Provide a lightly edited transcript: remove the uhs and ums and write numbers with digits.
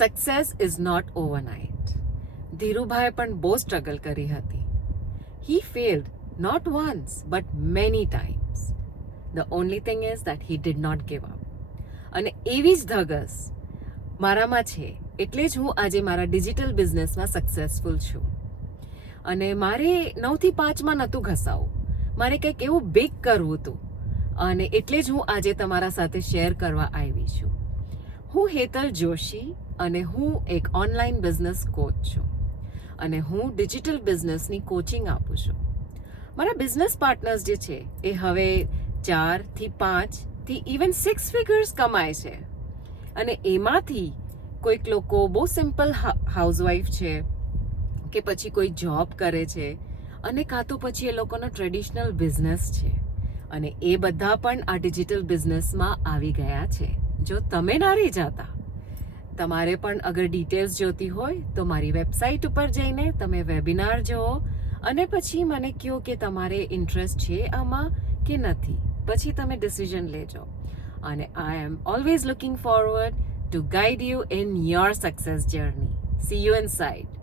Success is not overnight. ધીરુભાઈએ પણ બહુ સ્ટ્રગલ કરી હતી. He failed not once but many times. The only thing is that he did not give up. અને એવી જ ધગસ મારામાં છે, એટલે જ હું આજે મારા ડિજિટલ બિઝનેસમાં સક્સેસફુલ છું. અને મારે 9 થી 5માં નહોતું ઘસાવું, મારે કંઈક એવું બિગ કરવું હતું. અને એટલે જ હું આજે તમારા સાથે શેર કરવા આવી છું. હું હેતલ જોશી અને હું એક ઓનલાઈન બિઝનેસ કોચ છું. અને હું ડિજિટલ બિઝનેસની કોચિંગ આપું છું. મારા બિઝનેસ પાર્ટનર્સ જે છે એ હવે 4 થી 5 થી ઇવન 6 ફિગર્સ કમાય છે. અને એમાંથી કોઈક લોકો બહુ સિમ્પલ હાઉસવાઈફ છે, કે પછી કોઈ જોબ કરે છે, અને કાં તો પછી એ લોકોનો ટ્રેડિશનલ બિઝનેસ છે. અને એ બધા પણ આ ડિજિટલ બિઝનેસમાં આવી ગયા છે. જો તમે ના રહી જાતા, તમારે પણ અગર ડિટેલ્સ જોતી હોય તો મારી વેબસાઇટ ઉપર જઈને તમે વેબિનાર જુઓ અને પછી મને કહો કે તમારે ઇન્ટરેસ્ટ છે આમાં કે નથી. પછી તમે ડિસિઝન લેજો. અને I am always looking forward to guide you in your success journey. See you inside.